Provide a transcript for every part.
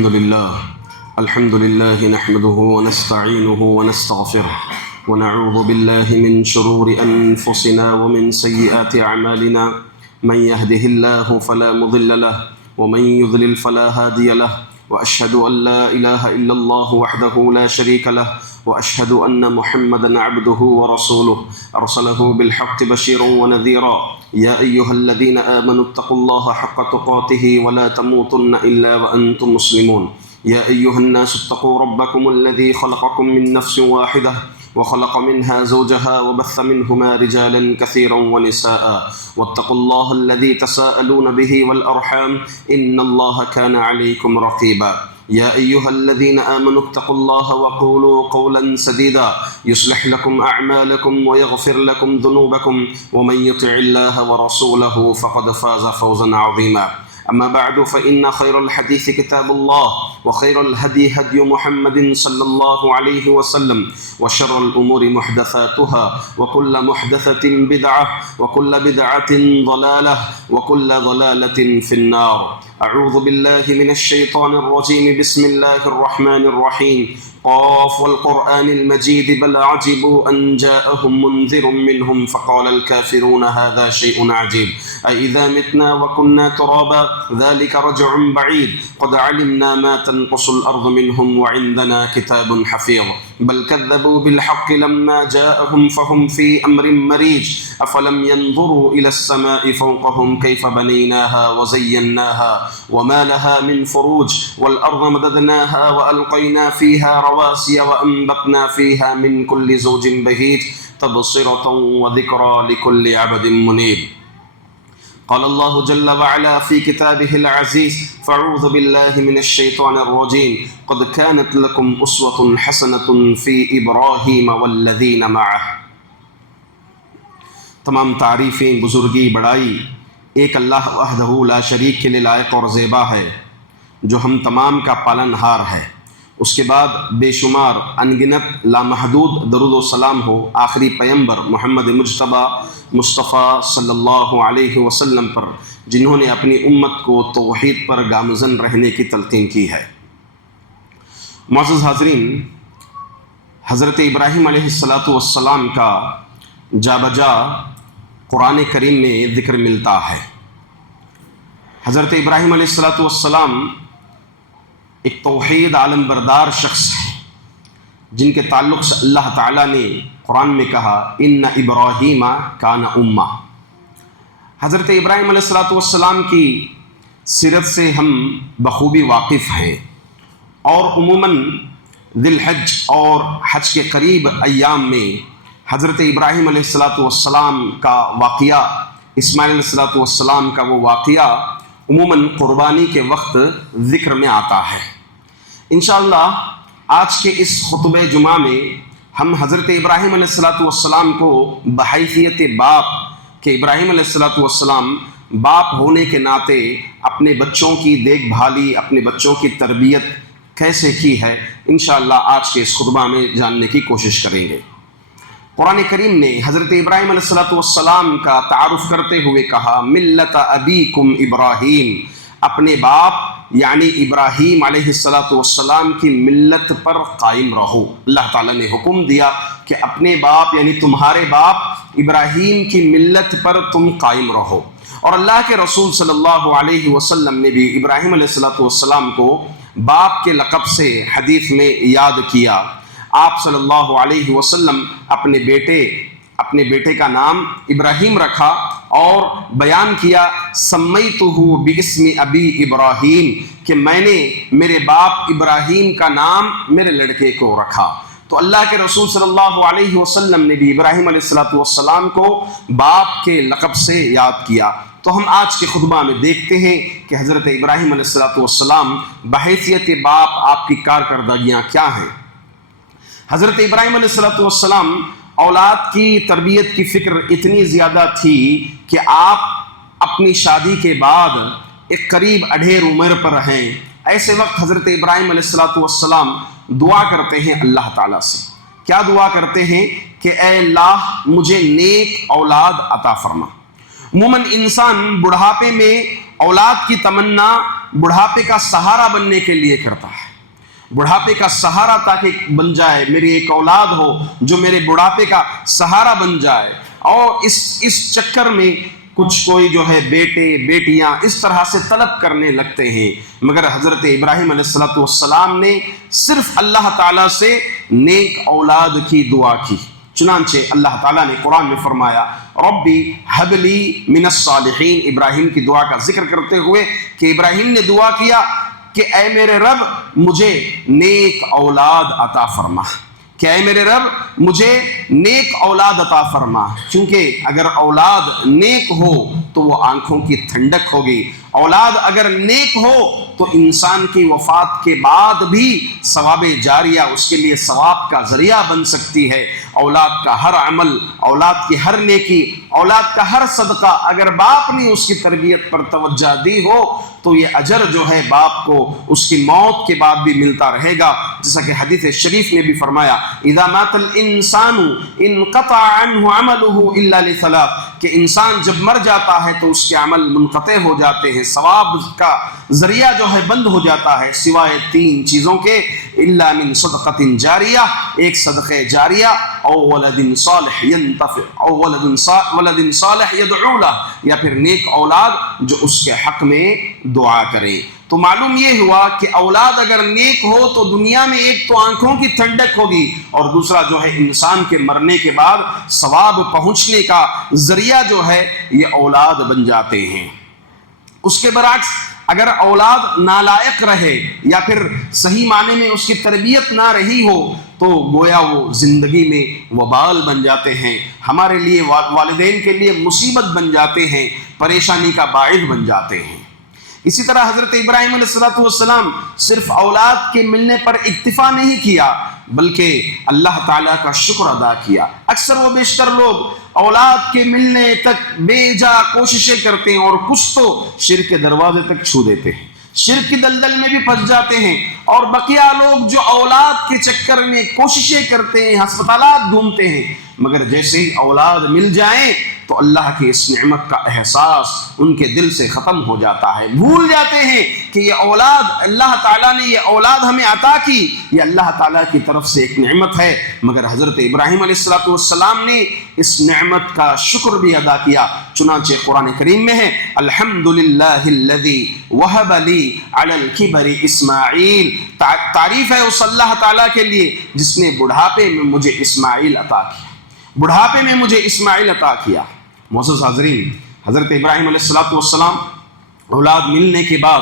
الحمد لله نحمده ونستعينه ونستغفره ونعوذ بالله من شرور أنفسنا ومن سيئات أعمالنا من يهده الله فلا مضل له ومن يضلل فلا هادي له وأشهد أن لا إله إلا الله وحده لا شريك له وأشهد أن محمدا عبده ورسوله أرسله بالحق بشيرا ونذيرا يا أيها الذين آمنوا اتقوا الله حق تقاته ولا تموتن إلا وأنتم مسلمون يا أيها الناس اتقوا ربكم الذي خلقكم من نفس واحدة وخلق منها زوجها وبث منهما رجالا كثيرا ونساء واتقوا الله الذي تساءلون به والأرحام إن الله كان عليكم رقيبا يا أيها الذين آمنوا اتقوا الله وقولوا قولا سديدا يصلح لكم أعمالكم ويغفر لكم ذنوبكم ومن يطع الله ورسوله فقد فاز فوزا عظيما أما بعد فإن خير الحديث كتاب الله وخير الهدي هدي محمد صلى الله عليه وسلم وشر الأمور محدثاتها وكل محدثة بدعة وكل بدعة ضلالة وكل ضلالة في النار أعوذ بالله من الشيطان الرجيم بسم الله الرحمن الرحيم قاف والقرآن المجيد بل عجبوا أن جاءهم منذر منهم فقال الكافرون هذا شيء عجيب أإذا متنا وكنا ترابا ذلك رجع بعيد قد علمنا ما تنقص الأرض منهم وعندنا كتاب حفيظ بل كذبوا بالحق لما جاءهم فهم في أمر مريج أفلم ينظروا إلى السماء فوقهم كيف بنيناها وزيناها وما لها من فروج والأرض مددناها وألقينا فيها رواسي وأنبتنا فيها من كل زوج بهيج تبصرة وذكرى لكل عبد منيب قال الله جل وعلا في كتابه العزيز فأعوذ بالله من الشيطان الرجيم قد كانت لكم أسوة حسنة في إبراهيم والذين معه تمام تعریفیں بزرگی بڑائی ایک اللہ وحدہ لا شریک کے لیے لائق اور زیبا ہے جو ہم تمام کا پالن ہار ہے۔ اس کے بعد بے شمار انگنت لامحدود درود و سلام ہو آخری پیمبر محمد مجتبیٰ مصطفیٰ صلی اللہ علیہ وسلم پر جنہوں نے اپنی امت کو توحید پر گامزن رہنے کی تلقین کی ہے۔ معزز حاضرین، حضرت ابراہیم علیہ السلام کا جا بجا قرآن کریم میں ذکر ملتا ہے۔ حضرت ابراہیم علیہ السلام ایک توحید عالم بردار شخص ہے جن کے تعلق سے اللہ تعالیٰ نے قرآن میں کہا ان ابراہیم کان امہ۔ حضرت ابراہیم علیہ السلام کی سیرت سے ہم بخوبی واقف ہیں، اور عموماً ذی الحج اور حج کے قریب ایام میں حضرت ابراہیم علیہ السلام کا واقعہ، اسماعیل علیہ السلام کا وہ واقعہ عموماً قربانی کے وقت ذکر میں آتا ہے۔ انشاءاللہ آج کے اس خطبہ جمعہ میں ہم حضرت ابراہیم علیہ السلام کو بحیثیت باپ کہ ابراہیم علیہ السلام باپ ہونے کے ناطے اپنے بچوں کی دیکھ بھالی، اپنے بچوں کی تربیت کیسے کی ہے، انشاءاللہ آج کے اس خطبہ میں جاننے کی کوشش کریں گے۔ قرآن کریم نے حضرت ابراہیم علیہ السلام کا تعارف کرتے ہوئے کہا ملت ابیکم ابراہیم، اپنے باپ یعنی ابراہیم علیہ السلام کی ملت پر قائم رہو۔ اللہ تعالیٰ نے حکم دیا کہ اپنے باپ یعنی تمہارے باپ ابراہیم کی ملت پر تم قائم رہو، اور اللہ کے رسول صلی اللہ علیہ وسلم نے بھی ابراہیم علیہ السلام کو باپ کے لقب سے حدیث میں یاد کیا۔ آپ صلی اللہ علیہ وسلم اپنے بیٹے کا نام ابراہیم رکھا اور بیان کیا سمیتہ باسم ابی ابراہیم، کہ میں نے میرے باپ ابراہیم کا نام میرے لڑکے کو رکھا۔ تو اللہ کے رسول صلی اللہ علیہ وسلم نے بھی ابراہیم علیہ السلام کو باپ کے لقب سے یاد کیا۔ تو ہم آج کے خطبہ میں دیکھتے ہیں کہ حضرت ابراہیم علیہ السلام بحیثیت باپ آپ کی کارکردگیاں کیا ہیں۔ حضرت ابراہیم علیہ السلام اولاد کی تربیت کی فکر اتنی زیادہ تھی کہ آپ اپنی شادی کے بعد ایک قریب اڈھیر عمر پر رہیں۔ ایسے وقت حضرت ابراہیم علیہ السلام دعا کرتے ہیں اللہ تعالیٰ سے۔ کیا دعا کرتے ہیں کہ اے اللہ مجھے نیک اولاد عطا فرما۔ عموماً انسان بڑھاپے میں اولاد کی تمنا بڑھاپے کا سہارا بننے کے لیے کرتا ہے، بڑھاپے کا سہارا تاکہ بن جائے، میری ایک اولاد ہو جو میرے بڑھاپے کا سہارا بن جائے۔ اور اس چکر میں کچھ کوئی جو ہے بیٹے بیٹیاں اس طرح سے طلب کرنے لگتے ہیں، مگر حضرت ابراہیم علیہ السلام نے صرف اللہ تعالیٰ سے نیک اولاد کی دعا کی۔ چنانچہ اللہ تعالیٰ نے قرآن میں فرمایا ربی ہب لی من الصالحین، ابراہیم کی دعا کا ذکر کرتے ہوئے کہ ابراہیم نے دعا کیا کہ اے میرے رب مجھے نیک اولاد عطا فرما، کہ اے میرے رب مجھے نیک اولاد عطا فرما، کیونکہ اگر اولاد نیک ہو تو وہ آنکھوں کی ٹھنڈک ہوگی، اولاد اگر نیک ہو تو انسان کی وفات کے بعد بھی ثواب جاریہ اس کے لیے ثواب کا ذریعہ بن سکتی ہے۔ اولاد کا ہر عمل، اولاد کی ہر نیکی، اولاد کا ہر صدقہ اگر باپ نے اس کی تربیت پر توجہ دی ہو تو یہ اجر جو ہے باپ کو اس کی موت کے بعد بھی ملتا رہے گا، جیسا کہ حدیث شریف نے بھی فرمایا اذا مات الانسان انقطع عنه عمله الا لثلاث، کہ انسان جب مر جاتا ہے تو اس کے عمل منقطع ہو جاتے ہیں، ثواب کا ذریعہ جو ہے بند ہو جاتا ہے، سوائے تین چیزوں کے، الا من صدقۃ جاریہ، ایک صدقہ جاریہ، او ولد صالح ينتفع، او ولد صالح يدعو له، یا پھر نیک اولاد جو اس کے حق میں دعا کرے۔ تو معلوم یہ ہوا کہ اولاد اگر نیک ہو تو دنیا میں ایک تو آنکھوں کی ٹھنڈک ہوگی، اور دوسرا جو ہے انسان کے مرنے کے بعد ثواب پہنچنے کا ذریعہ جو ہے یہ اولاد بن جاتے ہیں۔ اس کے برعکس اگر اولاد نالائق رہے یا پھر صحیح معنی میں اس کی تربیت نہ رہی ہو تو گویا وہ زندگی میں وبال بن جاتے ہیں، ہمارے لیے والدین کے لیے مصیبت بن جاتے ہیں، پریشانی کا باعث بن جاتے ہیں۔ اسی طرح حضرت ابراہیم علیہ السلام صرف اولاد کے ملنے پر اکتفا نہیں کیا بلکہ اللہ تعالیٰ کا شکر ادا کیا۔ اکثر و بیشتر لوگ اولاد کے ملنے تک بے جا کوششیں کرتے ہیں اور کچھ تو شرک کے دروازے تک چھو دیتے ہیں، شرک کی دلدل میں بھی پھنس جاتے ہیں، اور بقیہ لوگ جو اولاد کے چکر میں کوششیں کرتے ہیں، ہسپتالات گھومتے ہیں، مگر جیسے ہی اولاد مل جائیں تو اللہ کی اس نعمت کا احساس ان کے دل سے ختم ہو جاتا ہے، بھول جاتے ہیں کہ یہ اولاد اللہ تعالیٰ نے یہ اولاد ہمیں عطا کی، یہ اللہ تعالیٰ کی طرف سے ایک نعمت ہے۔ مگر حضرت ابراہیم علیہ السلام نے اس نعمت کا شکر بھی ادا کیا، چنانچہ قرآن کریم میں ہے الحمدللہ الذی وہب لی علی الکبر اسماعیل، تعریف ہے اس اللہ تعالیٰ کے لیے جس نے بڑھاپے میں مجھے اسماعیل عطا کیا، بڑھاپے میں مجھے اسماعیل عطا کیا۔ معزز حاضرین، حضرت ابراہیم علیہ السلام اولاد ملنے کے بعد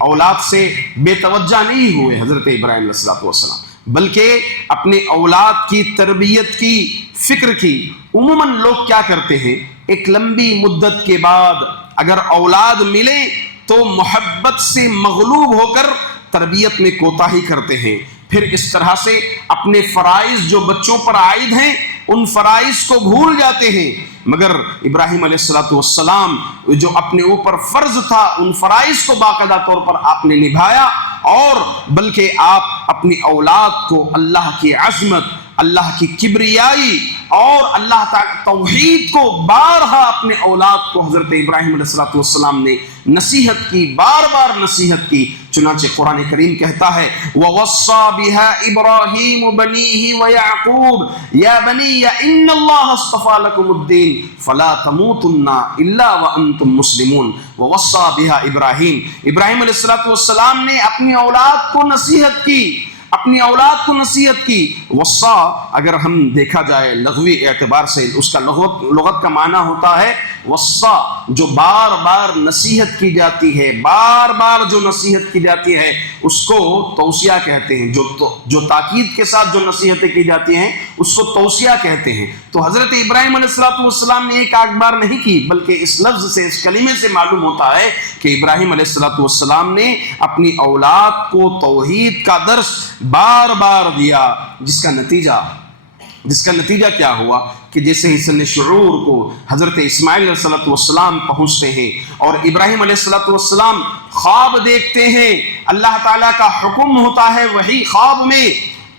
اولاد سے بے توجہ نہیں ہوئے حضرت ابراہیم علیہ السلام، بلکہ اپنے اولاد کی تربیت کی فکر کی۔ عموماً لوگ کیا کرتے ہیں، ایک لمبی مدت کے بعد اگر اولاد ملے تو محبت سے مغلوب ہو کر تربیت میں کوتاہی کرتے ہیں، پھر اس طرح سے اپنے فرائض جو بچوں پر عائد ہیں ان فرائض کو بھول جاتے ہیں۔ مگر ابراہیم علیہ السلام جو اپنے اوپر فرض تھا ان فرائض کو باقاعدہ طور پر آپ نے نبھایا، اور بلکہ آپ اپنی اولاد کو اللہ کی عظمت، اللہ کی کبریائی اور اللہ تعالی توحید کو بارہا اپنے اولاد کو حضرت ابراہیم علیہ السلام نے نصیحت کی، بار بار نصیحت کی۔ چنانچہ قرآن کریم کہتا ہے وَوَصَّى بِهَا إِبْرَاهِيمُ بَنِيهِ وَيَعْقُوبُ يَا بَنِيَّ إِنَّ اللَّهَ اصْطَفَى لَكُمُ الدِّينَ فَلَا تَمُوتُنَّ إِلَّا وَأَنْتُمْ مُسْلِمُونَ۔ وَوَصَّى بِهَا ابراہیم علیہ السلام نے اپنی اولاد کو نصیحت کی، اپنی اولاد کو نصیحت کی۔ وصا اگر ہم دیکھا جائے لغوی اعتبار سے اس کا لغت کا معنی ہوتا ہے وصا، جو بار بار نصیحت کی جاتی ہے، بار بار جو نصیحت کی جاتی ہے اس کو توصیہ کہتے ہیں، جو تاکید کے ساتھ جو نصیحتیں کی جاتی ہیں اس کو توصیہ کہتے ہیں۔ تو حضرت ابراہیم علیہ السلام نے ایک آدھ بار نہیں کی، بلکہ اس لفظ سے، اس کلمے سے معلوم ہوتا ہے کہ ابراہیم علیہ السلام نے اپنی اولاد کو توحید کا درس بار بار دیا، جس کا نتیجہ کیا ہوا کہ جیسے ہی سن شعور کو حضرت اسماعیل علیہ السلام پہنچتے ہیں اور ابراہیم علیہ السلام خواب دیکھتے ہیں، اللہ تعالیٰ کا حکم ہوتا ہے وہی خواب میں،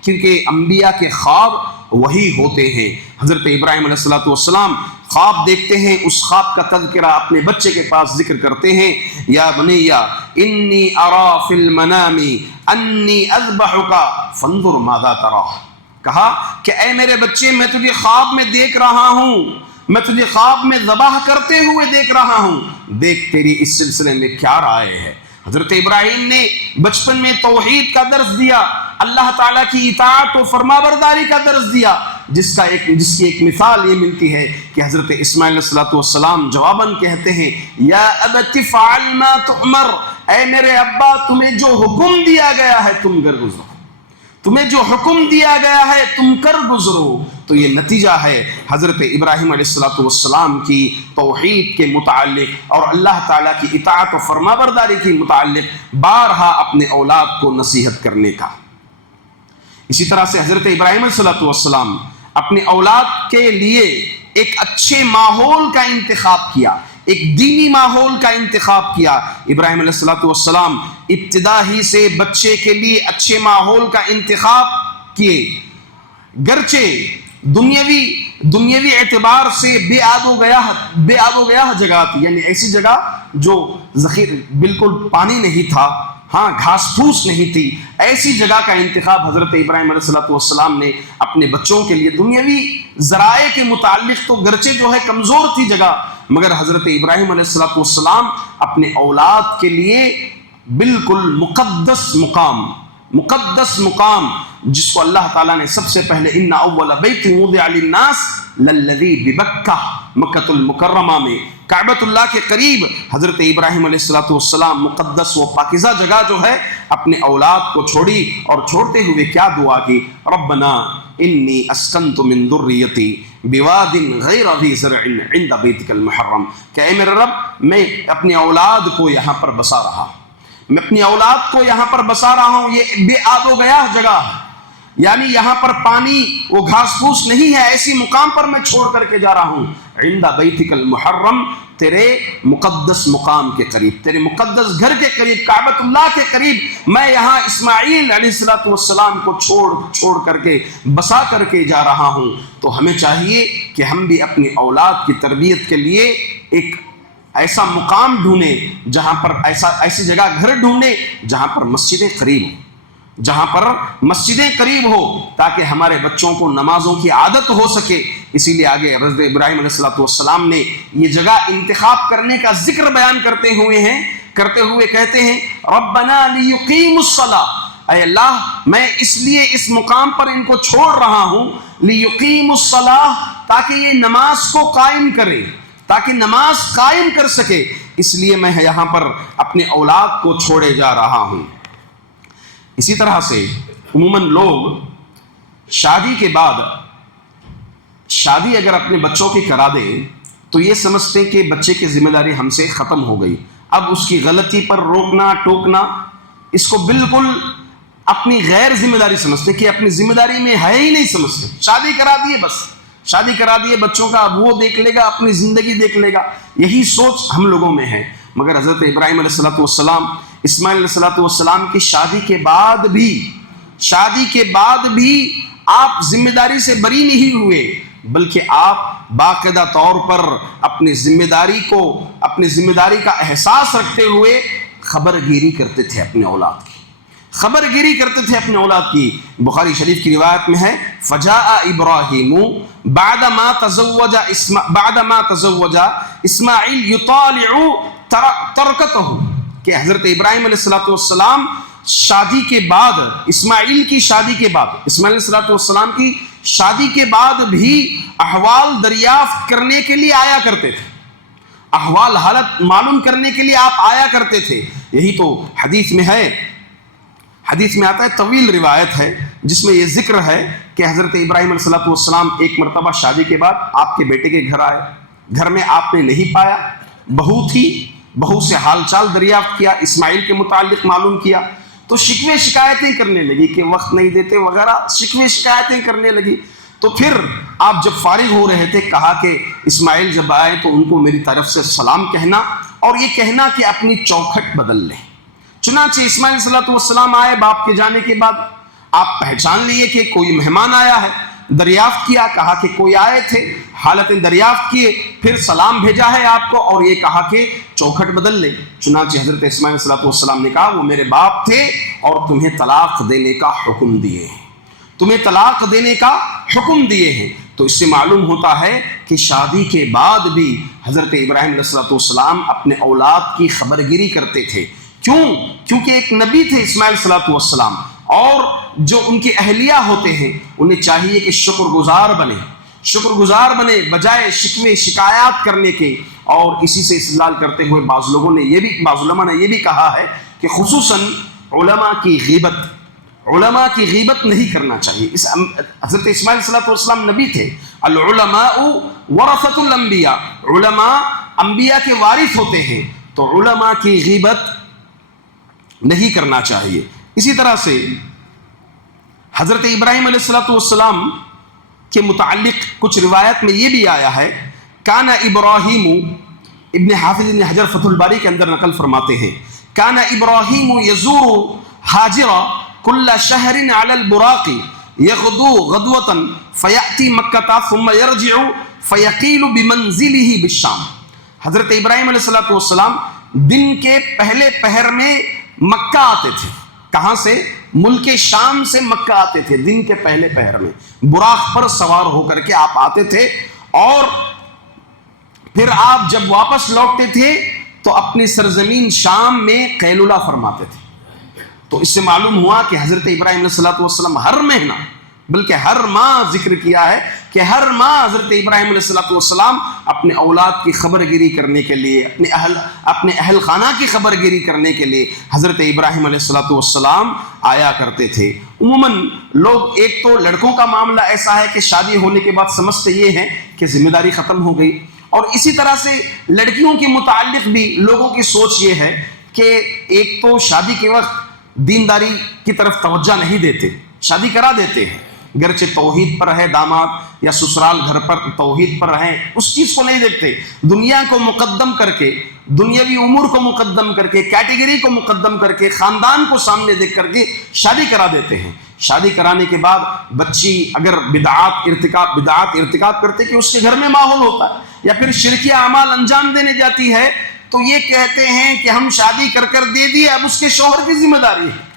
کیونکہ انبیاء کے خواب وہی ہوتے ہیں۔ حضرت ابراہیم علیہ السلام خواب دیکھتے ہیں، اس خواب کا تذکرہ اپنے بچے کے پاس ذکر کرتے ہیں، یا بنیا انی ارا فی المنام انی اذبحک فانظر ماذا ترى، کہا کہ اے میرے بچے میں تجھے خواب میں دیکھ رہا ہوں، میں تجھے خواب میں ذبح کرتے ہوئے دیکھ رہا ہوں، دیکھ تیری اس سلسلے میں کیا رائے ہے۔ حضرت ابراہیم نے بچپن میں توحید کا درس دیا، اللہ تعالیٰ کی اطاعت و فرمانبرداری کا درس دیا، جس کی ایک مثال یہ ملتی ہے کہ حضرت اسماعیل علیہ السلام جواباً کہتے ہیں یا ابت فعل ما تؤمر، اے میرے ابا تمہیں جو حکم دیا گیا ہے تم کر گزرو، تمہیں جو حکم دیا گیا ہے تم کر گزرو۔ تو یہ نتیجہ ہے حضرت ابراہیم علیہ السلام کی توحید کے متعلق اور اللہ تعالیٰ کی اطاعت و فرمانبرداری کے متعلق بارہا اپنے اولاد کو نصیحت کرنے کا۔ اسی طرح سے حضرت ابراہیم علیہ السلام اپنے اولاد کے لیے ایک اچھے ماحول کا انتخاب کیا، ایک دینی ماحول کا انتخاب کیا۔ ابراہیم علیہ السلام ابتدا ہی سے بچے کے لیے اچھے ماحول کا انتخاب کیے، گرچہ دنیاوی اعتبار سے بے آب و گیاہ جگہ تھی، یعنی ایسی جگہ جو بالکل پانی نہیں تھا، ہاں گھاس پھوس نہیں تھی، ایسی جگہ کا انتخاب حضرت ابراہیم علیہ السلام نے اپنے بچوں کے لیے، دنیاوی ذرائع کے متعلق تو گرچہ جو ہے کمزور تھی جگہ، مگر حضرت ابراہیم علیہ السلام اپنے اولاد کے لیے بالکل مقدس مقام جس کو اللہ تعالیٰ نے سب سے پہلے ان اول بیت وضع للناس للذی ببکہ مکۃ المکرمہ میں کعبۃ اللہ کے قریب حضرت ابراہیم علیہ السلام مقدس و پاکیزہ جگہ جو ہے اپنے اولاد کو چھوڑی، اور چھوڑتے ہوئے کیا دعا کی، ربنا انی اسکنت من ذریتی بواد غیر ذی زرع عند بیتک المحرم، کہ اے میرے رب میں اپنی اولاد کو یہاں پر بسا رہا ہوں، میں اپنی اولاد کو یہاں پر بسا رہا ہوں، یہ بے آب و گیاہ جگہ ہے، یعنی یہاں پر پانی وہ گھاس پھوس نہیں ہے، ایسی مقام پر میں چھوڑ کر کے جا رہا ہوں، عند بیتک المحرم، تیرے مقدس مقام کے قریب، تیرے مقدس گھر کے قریب، کعبۃ اللہ کے قریب میں یہاں اسماعیل علیہ السلام کو چھوڑ کر کے بسا کر کے جا رہا ہوں۔ تو ہمیں چاہیے کہ ہم بھی اپنی اولاد کی تربیت کے لیے ایک ایسا مقام ڈھونڈیں جہاں پر ایسی جگہ گھر ڈھونڈیں جہاں پر مسجدیں قریب ہو تاکہ ہمارے بچوں کو نمازوں کی عادت ہو سکے۔ اسی لیے آگے حضرت ابراہیم علیہ السلام نے یہ جگہ انتخاب کرنے کا ذکر بیان کرتے ہوئے کہتے ہیں ربنا لیقیموا الصلاۃ، اے اللہ میں اس لیے اس مقام پر ان کو چھوڑ رہا ہوں، لیقیموا الصلاۃ، تاکہ یہ نماز کو قائم کرے، تاکہ نماز قائم کر سکے، اس لیے میں یہاں پر اپنے اولاد کو چھوڑے جا رہا ہوں۔ اسی طرح سے عموماً لوگ شادی کے بعد شادی اگر اپنے بچوں کی کرا دیں تو یہ سمجھتے ہیں کہ بچے کی ذمہ داری ہم سے ختم ہو گئی، اب اس کی غلطی پر روکنا ٹوکنا اس کو بالکل اپنی غیر ذمہ داری سمجھتے، کہ اپنی ذمہ داری میں ہے ہی نہیں سمجھتے، شادی کرا دیے بچوں کا، اب وہ دیکھ لے گا، اپنی زندگی دیکھ لے گا، یہی سوچ ہم لوگوں میں ہے۔ مگر حضرت ابراہیم علیہ السلام اسماعیل علیہ السلام کی شادی کے بعد بھی آپ ذمہ داری سے بری نہیں ہوئے، بلکہ آپ باقاعدہ طور پر اپنی ذمہ داری کا احساس رکھتے ہوئے خبر گیری کرتے تھے اپنے اولاد کی۔ بخاری شریف کی روایت میں ہے فجاء ابراہیم بعدما تزوج اسماعیل یطالع ترکتہ، کہ حضرت ابراہیم علیہ السلام شادی کے بعد اسماعیل علیہ السلام کی شادی کے بعد بھی احوال دریافت کرنے کے لیے آیا کرتے تھے، احوال حالت معلوم کرنے کے لیے آپ آیا کرتے تھے۔ یہی تو حدیث میں آتا ہے، طویل روایت ہے جس میں یہ ذکر ہے کہ حضرت ابراہیم علیہ السلام ایک مرتبہ شادی کے بعد آپ کے بیٹے کے گھر آئے، گھر میں آپ نے نہیں پایا، بہو سے حال چال دریافت کیا، اسماعیل کے متعلق معلوم کیا، تو شکوے شکایتیں کرنے لگی کہ وقت نہیں دیتے وغیرہ، شکوے شکایتیں کرنے لگی۔ تو پھر آپ جب فارغ ہو رہے تھے کہا کہ اسماعیل جب آئے تو ان کو میری طرف سے سلام کہنا، اور یہ کہنا کہ اپنی چوکھٹ بدل لیں۔ چنانچہ اسماعیل صلی اللہ علیہ وسلم آئے، باپ کے جانے کے بعد آپ پہچان لیے کہ کوئی مہمان آیا ہے، دریافت کیا، کہا کہ کوئی آئے تھے، حالتیں دریافت کیے، پھر سلام بھیجا ہے آپ کو اور یہ کہا کہ چوکھٹ بدل لے۔ چنانچہ حضرت اسماعیل علیہ السلام نے کہا وہ میرے باپ تھے اور تمہیں طلاق دینے کا حکم دیے ہیں، تمہیں طلاق دینے کا حکم دیے ہیں۔ تو اس سے معلوم ہوتا ہے کہ شادی کے بعد بھی حضرت ابراہیم علیہ السلام اپنے اولاد کی خبرگیری کرتے تھے۔ کیوں؟ کیونکہ ایک نبی تھے اسماعیل علیہ السلام، اور جو ان کے اہلیہ ہوتے ہیں انہیں چاہیے کہ شکر گزار بنے بجائے شکوے شکایات کرنے کے۔ اور اسی سے استدلال کرتے ہوئے بعض علماء نے یہ بھی کہا ہے کہ خصوصاً علماء کی غیبت نہیں کرنا چاہیے۔ حضرت اسماعیل علیہ السلام نبی تھے، العلماء ورثۃ الانبیاء، علماء انبیاء کے وارث ہوتے ہیں، تو علماء کی غیبت نہیں کرنا چاہیے۔ اسی طرح سے حضرت ابراہیم علیہ السلام کے متعلق کچھ روایت میں یہ بھی آیا ہے، کان ابراہیم، ابن حافظ ابن حجر فتح الباری کے اندر نقل فرماتے ہیں، کان ابراہیم یزور ہاجر کل شہر علی البراق یغدو غدوۃ فیأتی مکہ ثم یرجع فیقیل بمنزلہ بالشام۔ حضرت ابراہیم علیہ السلام دن کے پہلے پہر میں مکہ آتے تھے۔ کہاں سے؟ ملک شام سے مکہ آتے تھے دن کے پہلے پہر میں، براق پر سوار ہو کر کے آپ آتے تھے، اور پھر آپ جب واپس لوٹتے تھے تو اپنی سرزمین شام میں قیلولہ فرماتے تھے۔ تو اس سے معلوم ہوا کہ حضرت ابراہیم علیہ السلام ہر مہینہ بلکہ ہر ماہ ذکر کیا ہے کہ ہر ماہ حضرت ابراہیم علیہ السلام اپنے اولاد کی خبر گیری کرنے کے لیے، اپنے اہل خانہ کی خبر گیری کرنے کے لیے حضرت ابراہیم علیہ السلام آیا کرتے تھے۔ عموماً لوگ، ایک تو لڑکوں کا معاملہ ایسا ہے کہ شادی ہونے کے بعد سمجھتے یہ ہیں کہ ذمہ داری ختم ہو گئی، اور اسی طرح سے لڑکیوں کے متعلق بھی لوگوں کی سوچ یہ ہے کہ ایک تو شادی کے وقت دینداری کی طرف توجہ نہیں دیتے، شادی کرا دیتے ہیں، گرچہ توحید پر رہے داماد یا سسرال گھر پر توحید پر رہیں، اس چیز کو نہیں دیکھتے، دنیا کو مقدم کر کے، دنیاوی امور کو مقدم کر کے، کیٹیگری کو مقدم کر کے، خاندان کو سامنے دیکھ کر کے شادی کرا دیتے ہیں۔ شادی کرانے کے بعد بچی اگر بدعات ارتکاب کرتے کہ اس کے گھر میں ماحول ہوتا ہے، یا پھر شرکیہ اعمال انجام دینے جاتی ہے، تو یہ کہتے ہیں کہ ہم شادی کر دے دیے، اب اس کے شوہر کی ذمہ داری ہے،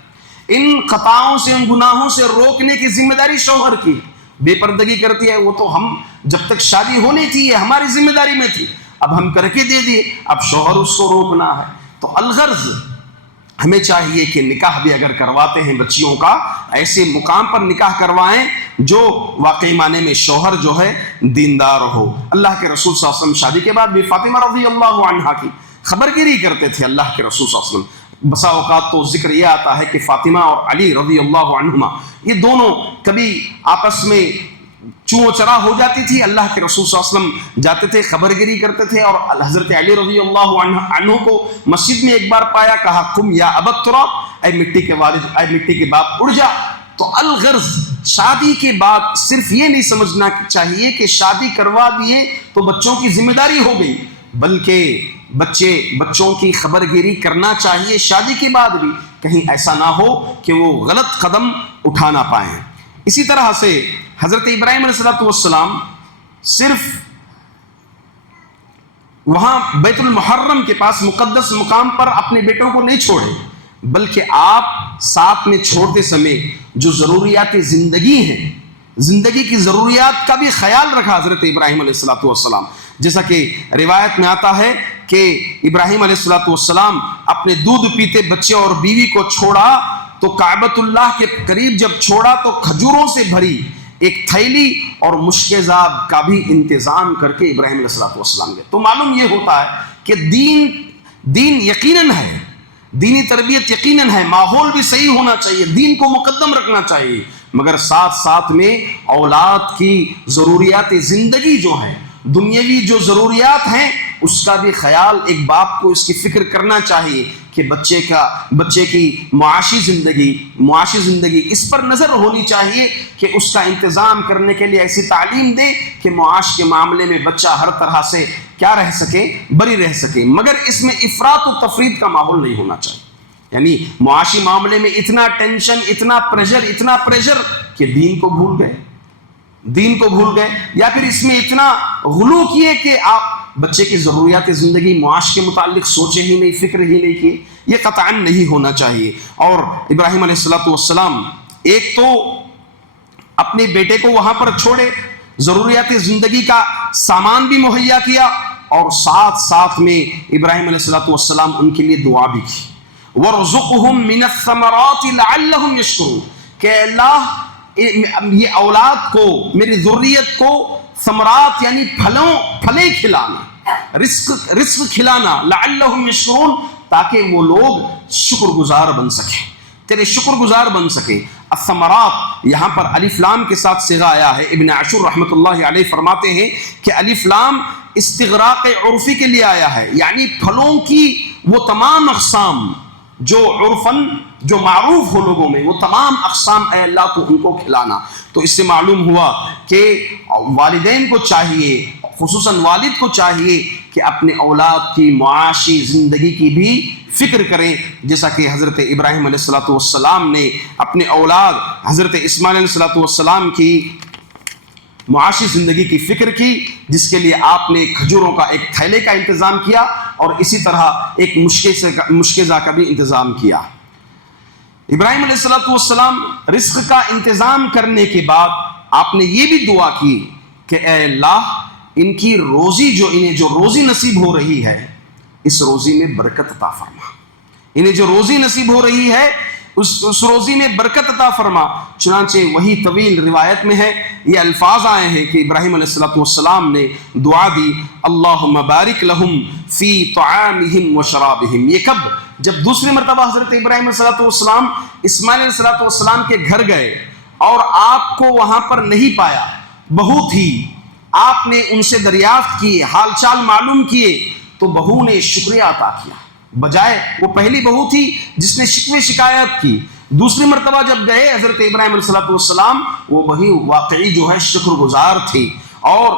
ان خطاؤں سے، ان گناہوں سے روکنے کی ذمہ داری شوہر کی۔ بے پردگی کرتی ہے وہ تو ہم جب تک شادی ہونی تھی یہ ہماری ذمہ داری میں تھی، اب ہم کر کے دے دیے، اب شوہر اس کو روکنا ہے۔ تو الغرض ہمیں چاہیے کہ نکاح بھی اگر کرواتے ہیں بچیوں کا، ایسے مقام پر نکاح کروائیں جو واقعی معنی میں شوہر جو ہے دیندار ہو۔ اللہ کے رسول صلی اللہ علیہ وسلم شادی کے بعد بھی فاطمہ رضی اللہ عنہا کی خبر گیری کرتے تھے اللہ کے رسول صلی اللہ علیہ وسلم۔ بسا اوقات تو ذکر یہ آتا ہے کہ فاطمہ اور علی رضی اللہ عنہما یہ دونوں کبھی آپس میں چوں چرا ہو جاتی تھی، اللہ کے رسول صلی اللہ علیہ وسلم جاتے تھے، خبر گیری کرتے تھے، اور حضرت علی رضی اللہ عنہ کو مسجد میں ایک بار پایا، کہا قم یا ابا التراب، اے مٹی کے والد، اے مٹی کے باپ اڑ جا۔ تو الغرض شادی کے بعد صرف یہ نہیں سمجھنا چاہیے کہ شادی کروا دیے تو بچوں کی ذمہ داری ہو گئی، بلکہ بچوں کی خبر گیری کرنا چاہیے شادی کے بعد بھی، کہیں ایسا نہ ہو کہ وہ غلط قدم اٹھا نہ پائیں۔ اسی طرح سے حضرت ابراہیم علیہ السلام صرف وہاں بیت المحرم کے پاس مقدس مقام پر اپنے بیٹوں کو نہیں چھوڑے، بلکہ آپ ساتھ میں چھوڑتے سمے جو ضروریات زندگی ہیں، زندگی کی ضروریات کا بھی خیال رکھا حضرت ابراہیم علیہ السلام۔ جیسا کہ روایت میں آتا ہے کہ ابراہیم علیہ السلام اپنے دودھ پیتے بچے اور بیوی کو چھوڑا تو کعبۃ اللہ کے قریب جب چھوڑا تو کھجوروں سے بھری ایک تھیلی اور مشک زاب کا بھی انتظام کر کے ابراہیم علیہ السلام گئے۔ تو معلوم یہ ہوتا ہے کہ دین یقیناً ہے، دینی تربیت یقیناً ہے، ماحول بھی صحیح ہونا چاہیے، دین کو مقدم رکھنا چاہیے، مگر ساتھ ساتھ میں اولاد کی ضروریات زندگی جو ہیں، دنیاوی جو ضروریات ہیں، اس کا بھی خیال ایک باپ کو اس کی فکر کرنا چاہیے کہ بچے کی معاشی زندگی اس پر نظر ہونی چاہیے کہ اس کا انتظام کرنے کے لیے ایسی تعلیم دے کہ معاش کے معاملے میں بچہ ہر طرح سے کیا رہ سکے، بری رہ سکے، مگر اس میں افراط و تفریط کا ماحول نہیں ہونا چاہیے، یعنی معاشی معاملے میں اتنا ٹینشن، اتنا پریشر کہ دین کو بھول گئے۔ دین کو بھول گئے، یا پھر اس میں اتنا غلو کیے کہ آپ بچے کی ضروریات زندگی معاش کے متعلق سوچے ہی نہیں، فکر ہی نہیں کیے. یہ قطعاً نہیں ہونا چاہیے. اور ابراہیم علیہ السلام ایک تو اپنے بیٹے کو وہاں پر چھوڑے، ضروریات زندگی کا سامان بھی مہیا کیا، اور ساتھ ساتھ میں ابراہیم علیہ السلام ان کے لیے دعا بھی کی. وَارْزُقْهُم مِّنَ الثَّمَرَاتِ لَعَلَّهُمْ يَشْكُرُونَ کہ اللہ یہ اولاد کو، میری ذریت کو ثمرات یعنی پھلیں کھلانا، رزق کھلانا، لعلہم یشکرون تاکہ وہ لوگ شکر گزار بن سکیں، تیرے شکر گزار بن سکیں. الثمرات یہاں پر الف لام کے ساتھ صیغہ آیا ہے. ابن عاشور رحمۃ اللہ علیہ فرماتے ہیں کہ الف لام استغراق عرفی کے لیے آیا ہے، یعنی پھلوں کی وہ تمام اقسام جو عرفاً جو معروف ہو لوگوں میں، وہ تمام اقسام اے اللہ تو ان کو کھلانا. تو اس سے معلوم ہوا کہ والدین کو چاہیے، خصوصاً والد کو چاہیے کہ اپنے اولاد کی معاشی زندگی کی بھی فکر کریں، جیسا کہ حضرت ابراہیم علیہ السلام نے اپنے اولاد حضرت اسماعیل علیہ السلام کی معاشی زندگی کی فکر کی، جس کے لیے آپ نے کھجوروں کا ایک تھیلے کا انتظام کیا، اور اسی طرح ایک مشکزہ کا بھی انتظام کیا. ابراہیم علیہ السلام رزق کا انتظام کرنے کے بعد آپ نے یہ بھی دعا کی کہ اے اللہ ان کی روزی انہیں جو روزی نصیب ہو رہی ہے، اس روزی میں برکت عطا فرما. انہیں جو روزی نصیب ہو رہی ہے اس روزی میں برکت عطا فرما. چنانچہ وہی طویل روایت میں ہے، یہ الفاظ آئے ہیں کہ ابراہیم علیہ السلام نے دعا دی اللہم بارک لہم فی طعامہم و شرابہم. یہ کب؟ جب دوسری مرتبہ حضرت ابراہیم علیہ السلام اسماعیل علیہ السلام کے گھر گئے اور آپ کو وہاں پر نہیں پایا، بہو تھی، آپ نے ان سے دریافت کی، حال چال معلوم کیے، تو بہو نے شکریہ عطا کیا. بجائے وہ پہلی بہو تھی جس نے شکوے شکایت کی، دوسری مرتبہ جب گئے حضرت ابراہیم علیہ السلام وہ وہی واقعی جو ہے شکر گزار تھی. اور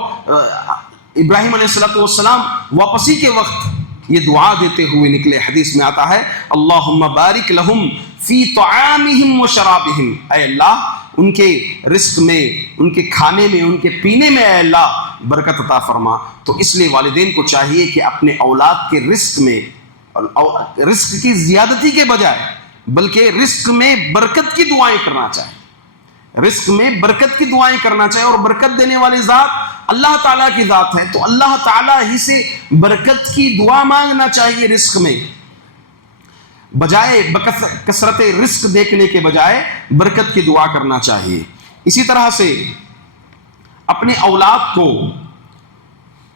ابراہیم علیہ السلام واپسی کے وقت یہ دعا دیتے ہوئے نکلے. حدیث میں آتا ہے اللہم بارک لہم فی طعامہم و شرابہم، اے اللہ ان کے رزق میں، ان کے کھانے میں، ان کے پینے میں اے اللہ برکت عطا فرما. تو اس لیے والدین کو چاہیے کہ اپنے اولاد کے رزق میں، رزق کی زیادتی کے بجائے بلکہ رزق میں برکت کی دعائیں کرنا چاہیے، رزق میں برکت کی دعائیں کرنا چاہیے. اور برکت دینے والی ذات اللہ تعالیٰ کی ذات ہے، تو اللہ تعالیٰ ہی سے برکت کی دعا مانگنا چاہیے رزق میں، بجائے کثرت رزق دیکھنے کے بجائے برکت کی دعا کرنا چاہیے. اسی طرح سے اپنے اولاد کو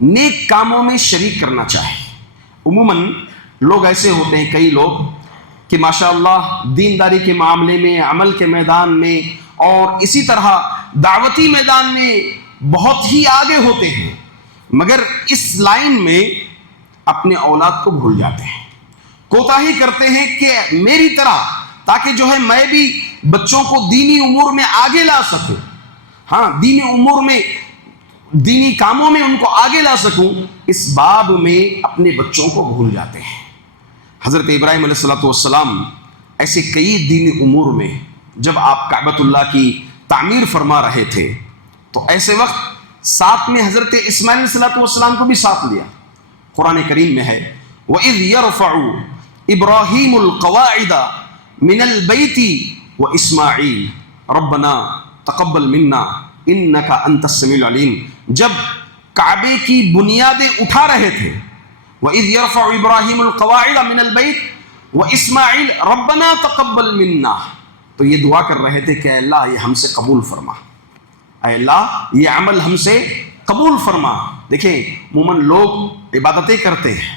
نیک کاموں میں شریک کرنا چاہیے. عموماً لوگ ایسے ہوتے ہیں، کئی لوگ کہ ماشاءاللہ دینداری کے معاملے میں، عمل کے میدان میں اور اسی طرح دعوتی میدان میں بہت ہی آگے ہوتے ہیں، مگر اس لائن میں اپنے اولاد کو بھول جاتے ہیں، کوتاہی کرتے ہیں کہ میری طرح، تاکہ جو ہے میں بھی بچوں کو دینی امور میں آگے لا سکوں، ہاں دینی امور میں، دینی کاموں میں ان کو آگے لا سکوں. اس باب میں اپنے بچوں کو بھول جاتے ہیں. حضرت ابراہیم علیہ السلام ایسے کئی دینی امور میں جب آپ کعبۃ اللہ کی تعمیر فرما رہے تھے تو ایسے وقت ساتھ میں حضرت اسماعیل علیہ السلام کو بھی ساتھ لیا. قرآن کریم میں ہے وَإِذْ يَرْفَعُ إِبْرَاهِيمُ الْقَوَاعِدَ مِنَ الْبَيْتِ وَإِسْمَاعِيلُ رَبَّنَا تَقَبَّلْ مِنَّا إِنَّكَ أَنْتَ السَّمِيعُ الْعَلِيمُ. جب کعبے کی بنیادیں اٹھا رہے تھے وَإِذْ يَرْفَعُ إِبْرَاهِيمُ الْقَوَاعِدَ مِنَ الْبَيْتِ وَإِسْمَاعِيلُ رَبَّنَا تَقَبَّلْ مِنَّا، تو یہ دعا کر رہے تھے کہ اے اللہ یہ ہم سے قبول فرما، اے اللہ یہ عمل ہم سے قبول فرما. دیکھیں عموماً لوگ عبادتیں کرتے ہیں،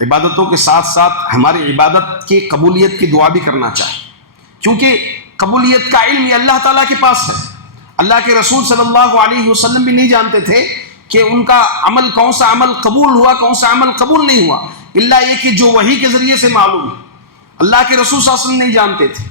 عبادتوں کے ساتھ ساتھ ہماری عبادت کی قبولیت کی دعا بھی کرنا چاہیے، کیونکہ قبولیت کا علم یہ اللہ تعالیٰ کے پاس ہے. اللہ کے رسول صلی اللہ علیہ وسلم بھی نہیں جانتے تھے کہ ان کا عمل، کون سا عمل قبول ہوا، کون سا عمل قبول نہیں ہوا، الا یہ کہ جو وحی کے ذریعے سے معلوم ہے. اللہ کے رسول صلی اللہ علیہ وسلم نہیں جانتے تھے.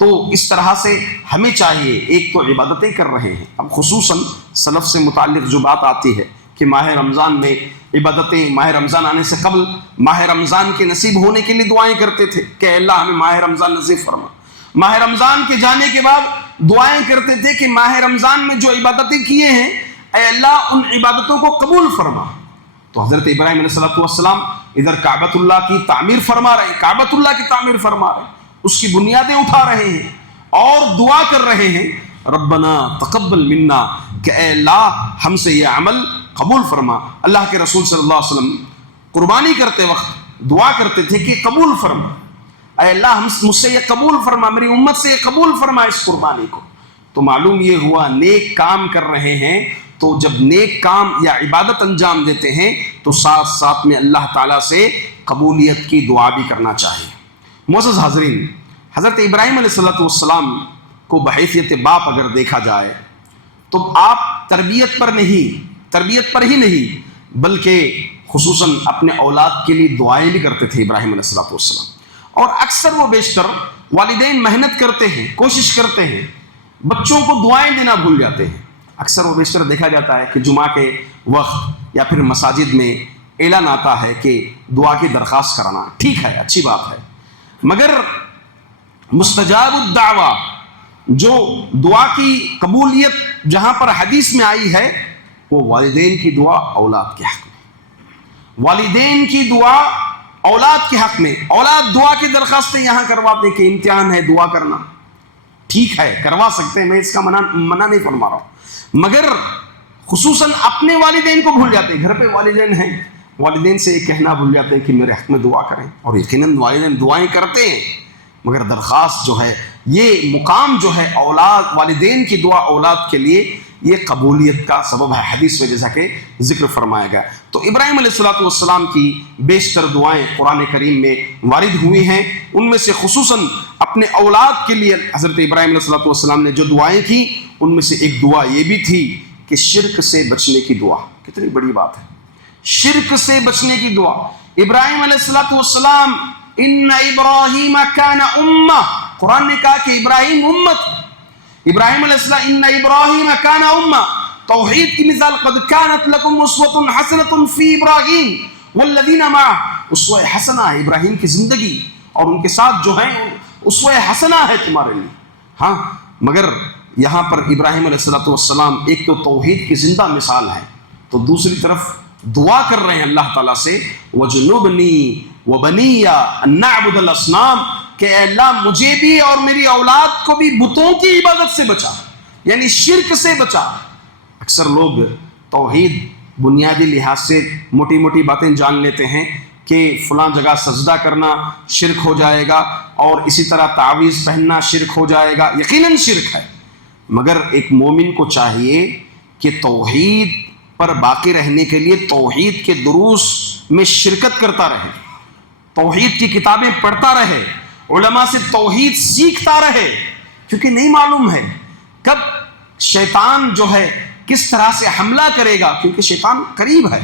تو اس طرح سے ہمیں چاہیے، ایک تو عبادتیں کر رہے ہیں، اب خصوصاً سلف سے متعلق جو بات آتی ہے کہ ماہ رمضان میں عبادتیں، ماہ رمضان آنے سے قبل ماہ رمضان کے نصیب ہونے کے لیے دعائیں کرتے تھے کہ اے اللہ ہمیں ماہ رمضان نصیب فرما. ماہ رمضان کے جانے کے بعد دعائیں کرتے تھے کہ ماہ رمضان میں جو عبادتیں کیے ہیں اے اللہ ان عبادتوں کو قبول فرما۔ تو حضرت ابراہیم علیہ السلام ادھر کعبۃ اللہ کی تعمیر فرما رہے ہیں، کعبۃ اللہ کی تعمیر فرما رہے ہیں، اس کی بنیادیں اٹھا رہے ہیں اور دعا کر رہے ہیں ربنا تقبل منا، کہ اے اللہ ہم سے یہ عمل قبول فرما۔ اللہ کے رسول صلی اللہ علیہ وسلم قربانی کرتے وقت دعا کرتے تھے کہ قبول فرما، اے اللہ مجھ سے یہ قبول فرما، میری امت سے یہ قبول فرما اس قربانی کو۔ تو معلوم یہ ہوا نیک کام کر رہے ہیں، تو جب نیک کام یا عبادت انجام دیتے ہیں تو ساتھ ساتھ میں اللہ تعالیٰ سے قبولیت کی دعا بھی کرنا چاہیے۔ معزز حاضرین، حضرت ابراہیم علیہ السلام کو بحیثیت باپ اگر دیکھا جائے تو آپ تربیت پر ہی نہیں بلکہ خصوصاً اپنے اولاد کے لیے دعائیں بھی کرتے تھے ابراہیم علیہ السلام، اور اکثر و بیشتر والدین محنت کرتے ہیں، کوشش کرتے ہیں، بچوں کو دعائیں دینا بھول جاتے ہیں۔ اکثر و بیشتر دیکھا جاتا ہے کہ جمعہ کے وقت یا پھر مساجد میں اعلان آتا ہے کہ دعا کی درخواست کرانا، ٹھیک ہے، اچھی بات ہے، مگر مستجاب الدعوہ، جو دعا کی قبولیت جہاں پر حدیث میں آئی ہے وہ والدین کی دعا اولاد کے حق میں، والدین کی دعا اولاد کے حق میں۔ اولاد دعا کی درخواستیں یہاں کرواتے کہ امتحان ہے دعا کرنا، ٹھیک ہے کروا سکتے ہیں، میں اس کا منع نہیں فرما رہا ہوں، مگر خصوصاً اپنے والدین کو بھول جاتے ہیں۔ گھر پہ والدین ہیں، والدین سے یہ کہنا بھول جاتے ہیں کہ میرے حق میں دعا کریں، اور یقیناً والدین دعائیں کرتے ہیں، مگر درخواست جو ہے، یہ مقام جو ہے اولاد، والدین کی دعا اولاد کے لیے، یہ قبولیت کا سبب ہے، حدیث میں جیسا کہ ذکر فرمایا گیا۔ تو ابراہیم علیہ السلام کی بیشتر دعائیں قرآن کریم میں وارد ہوئی ہیں، ان میں سے خصوصاً اپنے اولاد کے لیے حضرت ابراہیم علیہ السلام نے جو دعائیں کی ان میں سے ایک دعا یہ بھی تھی کہ شرک سے بچنے کی دعا۔ کتنی بڑی بات ہے، شرک سے بچنے کی دعا۔ ابراہیم علیہ السلام ان ابراہیم کان امہ، قرآن نے کہا کہ ابراہیم امت، ابراہیم علیہ السلام ان ابراہیم کان امہ، توحید کی مثال قد کانت لکم اسوۃ حسنۃ فی ابراہیم والذین معہ، اسوہ حسنہ ہے ابراہیم کی زندگی اور ان کے ساتھ جو ہے اسوہ حسنہ ہے تمہارے لیے۔ ہاں، مگر یہاں پر ابراہیم علیہ السلام ایک تو توحید کی زندہ مثال ہے، تو دوسری طرف دعا کر رہے ہیں اللہ تعالیٰ سے وَجُنُوبْنِي وَبَنِيَّ أَن نَعْبُدَ الْأَصْنَامَ، کہ اے اللہ مجھے بھی اور میری اولاد کو بھی بتوں کی عبادت سے بچا، یعنی شرک سے بچا۔ اکثر لوگ توحید بنیادی لحاظ سے موٹی موٹی باتیں جان لیتے ہیں کہ فلاں جگہ سجدہ کرنا شرک ہو جائے گا، اور اسی طرح تعویذ پہننا شرک ہو جائے گا، یقیناً شرک ہے، مگر ایک مومن کو چاہیے کہ توحید پر باقی رہنے کے لیے توحید کے دروس میں شرکت کرتا رہے، توحید کی کتابیں پڑھتا رہے، علماء سے توحید سیکھتا رہے، کیونکہ نہیں معلوم ہے کب شیطان جو ہے کس طرح سے حملہ کرے گا، کیونکہ شیطان قریب ہے،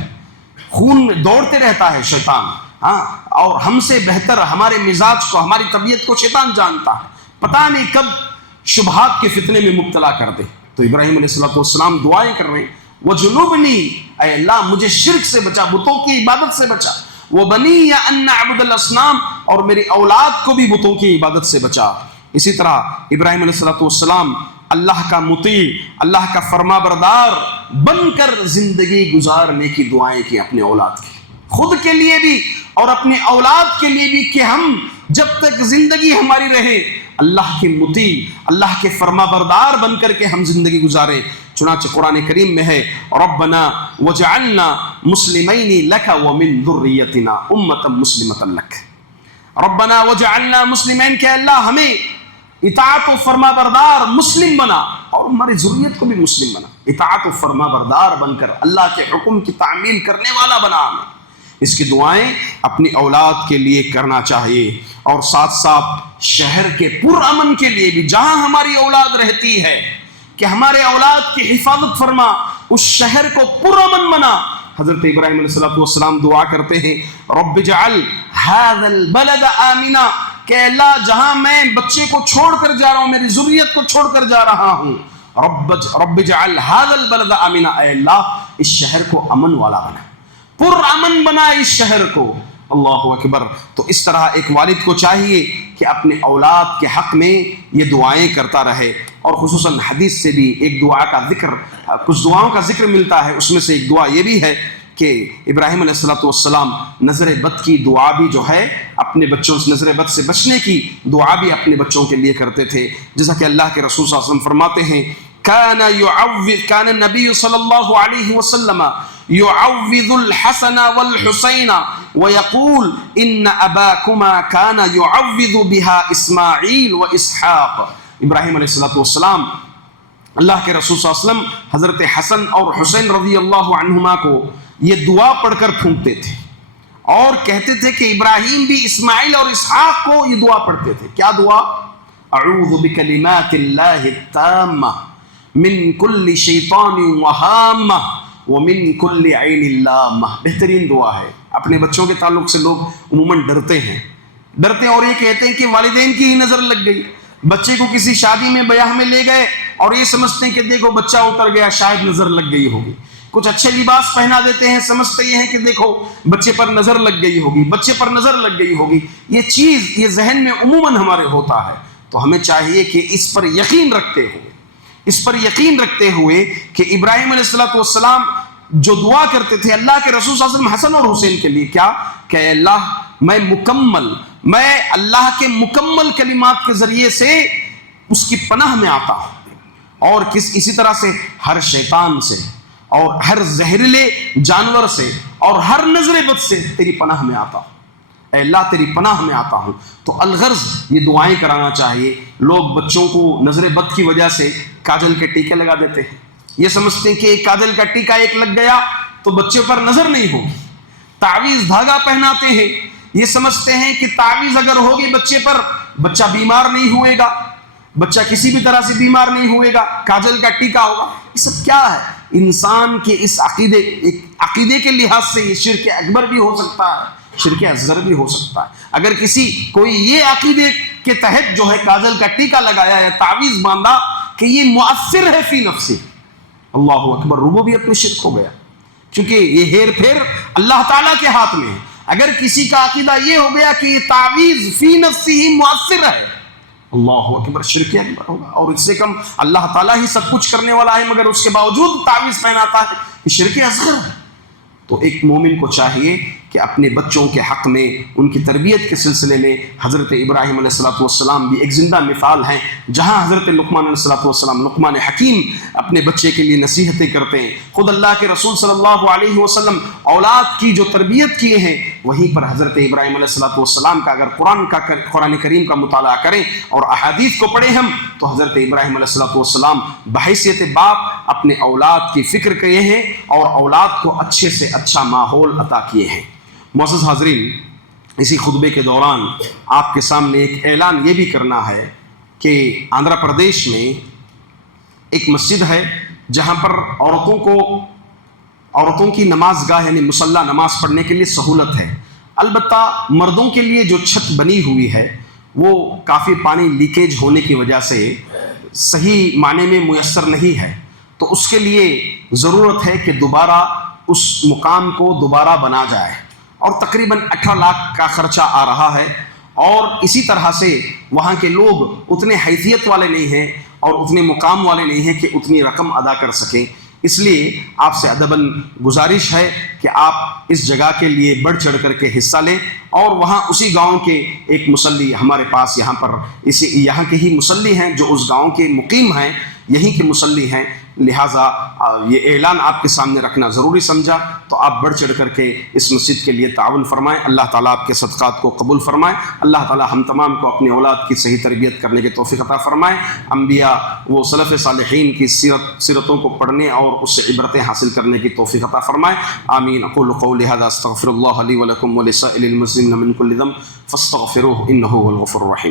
خون میں دوڑتے رہتا ہے شیطان، ہاں، اور ہم سے بہتر ہمارے مزاج کو، ہماری طبیعت کو شیطان جانتا ہے، پتہ نہیں کب شبہات کے فتنے میں مبتلا کر دے۔ تو ابراہیم علیہ السلام دعائیں کر رہے ہیں وَجُنُوبْنِي، اے اللہ مجھے شرک سے بچا، بتوں کی عبادت سے بچا، وَبَنِيَّ أَن نَعْبُدَ الْأَصْنَامَ، اور میری اولاد کو بھی بتوں کی عبادت سے بچا۔ اسی طرح ابراہیم علیہ السلام اللہ کا مطیع، اللہ کا فرما بردار بن کر زندگی گزارنے کی دعائیں کی اپنے اولاد کی، خود کے لیے بھی اور اپنے اولاد کے لیے بھی، کہ ہم جب تک زندگی ہماری رہے اللہ کے مطیع، اللہ کے فرما بردار بن کر کے ہم زندگی گزارے۔ چنانچہ قرآن کریم میں ہے ربنا وجعلنا مسلمین لک ومن ذریتنا امۃ مسلمۃ لک، ربنا وجعلنا مسلمین، کہ اللہ ہمیں اطاعت و فرما بردار مسلم بنا اور ہماری ذریت کو بھی مسلم بنا، اطاعت و فرما بردار بن کر اللہ کے حکم کی تعمیل کرنے والا بنا ہمیں۔ اس کی دعائیں اپنی اولاد کے لیے کرنا چاہیے، اور ساتھ ساتھ شہر کے پرامن کے لیے بھی، جہاں ہماری اولاد رہتی ہے، کہ ہمارے اولاد کی حفاظت فرما، اس شہر کو پرامن بنا۔ حضرت ابراہیم علیہ السلام دعا کرتے ہیں رب اجعل هذا البلد آمنا، کہ اللہ جہاں میں بچے کو چھوڑ کر جا رہا ہوں، میری ذریت کو چھوڑ کر جا رہا ہوں، رب اجعل هذا البلد آمنا، اے اللہ اس شہر کو امن والا بنا، پر امن بنا اس شہر کو۔ اللہ اکبر۔ تو اس طرح ایک والد کو چاہیے کہ اپنے اولاد کے حق میں یہ دعائیں کرتا رہے۔ اور خصوصاً حدیث سے بھی ایک دعا کا ذکر، کچھ دعاؤں کا ذکر ملتا ہے، اس میں سے ایک دعا یہ بھی ہے کہ ابراہیم علیہ السلام نظر بد کی دعا بھی جو ہے اپنے بچوں سے، نظر بد سے بچنے کی دعا بھی اپنے بچوں کے لیے کرتے تھے، جیسا کہ اللہ کے رسول صلی اللہ علیہ وسلم فرماتے ہیں كان النبي صلی اللہ علیہ وسلم يعوذ الحسن والحسین ويقول ان اباكما كان يعوذ بها اسماعیل واسحاق۔ ابراہیم علیہ السلام اللہ کے رسول صلی اللہ علیہ وسلم حضرت حسن اور حسین رضی اللہ عنہما کو یہ دعا پڑھ کر پھونکتے تھے اور کہتے تھے کہ ابراہیم بھی اسماعیل اور اسحاق کو یہ دعا پڑھتے تھے۔ کیا دعا؟ اعوذ بکلمات اللہ التامہ من کل شیطان وہامہ ومن کل عین لامہ۔ بہترین دعا ہے۔ اپنے بچوں کے تعلق سے لوگ عموماً ڈرتے ہیں اور یہ کہتے ہیں کہ والدین کی ہی نظر لگ گئی۔ بچے کو کسی شادی میں بیاہ میں لے گئے اور یہ سمجھتے ہیں کہ دیکھو بچہ اتر گیا، شاید نظر لگ گئی ہوگی۔ کچھ اچھے لباس پہنا دیتے ہیں، سمجھتے یہ ہیں کہ دیکھو بچے پر نظر لگ گئی ہوگی، بچے پر نظر لگ گئی ہوگی۔ یہ چیز یہ ذہن میں عموماً ہمارے ہوتا ہے، تو ہمیں چاہیے کہ اس پر یقین رکھتے ہوئے کہ ابراہیم علیہ السلام جو دعا کرتے تھے اللہ کے رسول صلی اللہ علیہ وسلم حسن اور حسین کے لیے، کیا کہ اللہ میں اللہ کے مکمل کلمات کے ذریعے سے اس کی پناہ میں آتا ہوں، اور اسی طرح سے ہر شیطان سے اور ہر زہریلے جانور سے اور ہر نظر بد سے تیری پناہ میں آتا ہوں، اے اللہ تیری پناہ میں آتا ہوں۔ تو الغرض یہ دعائیں کرانا چاہیے۔ لوگ بچوں کو نظر بد کی وجہ سے کاجل کے ٹیکے لگا دیتے ہیں، یہ سمجھتے ہیں کہ ایک کاجل کا ٹیکا ایک لگ گیا تو بچے پر نظر نہیں ہوگی۔ تعویذ دھاگا پہناتے ہیں، یہ سمجھتے ہیں کہ تعویذ اگر ہوگی بچے پر، بچہ بیمار نہیں ہوئے گا، بچہ کسی بھی طرح سے بیمار نہیں ہوئے گا، کاجل کا ٹیکا ہوگا۔ یہ سب کیا ہے؟ انسان کے اس عقیدے کے لحاظ سے یہ شرک اکبر بھی ہو سکتا ہے، شرک اصغر بھی ہو سکتا ہے۔ اگر کوئی یہ عقیدے کے تحت جو ہے کاجل کا ٹیکا لگایا ہے، تعویذ باندھا کہ یہ مؤثر ہے فی نفسی، اللہ اکبر، ربوبیت میں شرک ہو گیا، کیونکہ یہ ہیر پھیر اللہ تعالیٰ کے ہاتھ میں ہے۔ اگر کسی کا عقیدہ یہ ہو گیا کہ یہ تعویذ فی نفسی ہی مؤثر ہے، اللہ اکبر، شرک اکبر ہوگا۔ اور اس سے کم اللہ تعالیٰ ہی سب کچھ کرنے والا ہے مگر اس کے باوجود تعویذ پہناتا ہے، یہ شرک اصغر ہے۔ تو ایک مومن کو چاہیے کہ اپنے بچوں کے حق میں ان کی تربیت کے سلسلے میں حضرت ابراہیم علیہ السلام بھی ایک زندہ مثال ہیں، جہاں حضرت لقمان علیہ السلام لقمان حکیم اپنے بچے کے لیے نصیحتیں کرتے ہیں۔ خود اللہ کے رسول صلی اللہ علیہ وسلم اولاد کی جو تربیت کیے ہیں، وہیں پر حضرت ابراہیم علیہ السلام کا اگر قرآن کریم کا مطالعہ کریں اور احادیث کو پڑھیں ہم، تو حضرت ابراہیم علیہ السلام بحیثیت باپ اپنے اولاد کی فکر کیے ہیں اور اولاد کو اچھے سے اچھا ماحول عطا کیے ہیں۔ معزز حاضرین، اسی خطبے کے دوران آپ کے سامنے ایک اعلان یہ بھی کرنا ہے کہ آندھرا پردیش میں ایک مسجد ہے جہاں پر عورتوں کی نماز گاہ یعنی مصلی نماز پڑھنے کے لیے سہولت ہے، البتہ مردوں کے لیے جو چھت بنی ہوئی ہے وہ کافی پانی لیکیج ہونے کی وجہ سے صحیح معنی میں میسر نہیں ہے، تو اس کے لیے ضرورت ہے کہ دوبارہ اس مقام کو دوبارہ بنا جائے، اور تقریباً 18 لاکھ کا خرچہ آ رہا ہے، اور اسی طرح سے وہاں کے لوگ اتنے حیثیت والے نہیں ہیں اور اتنے مقام والے نہیں ہیں کہ اتنی رقم ادا کر سکیں۔ اس لیے آپ سے ادباً گزارش ہے کہ آپ اس جگہ کے لیے بڑھ چڑھ کر کے حصہ لیں، اور وہاں اسی گاؤں کے ایک مصلی ہمارے پاس یہاں کے ہی مصلی ہیں جو اس گاؤں کے مقیم ہیں، یہیں کے مصلی ہیں، لہٰذا یہ اعلان آپ کے سامنے رکھنا ضروری سمجھا، تو آپ بڑھ چڑھ کر کے اس مسجد کے لیے تعاون فرمائیں۔ اللہ تعالیٰ آپ کے صدقات کو قبول فرمائے، اللہ تعالیٰ ہم تمام کو اپنی اولاد کی صحیح تربیت کرنے کی توفیق عطا فرمائے، انبیاء و سلف صالحین کی سیرتوں کو پڑھنے اور اس سے عبرتیں حاصل کرنے کی توفیق عطا فرمائے، آمین۔ اقول قولی ھذا استغفر اللہ لی ولکم ولسائر المسلمین من کل ذنب فاستغفروہ انہ هو الغفور الرحیم۔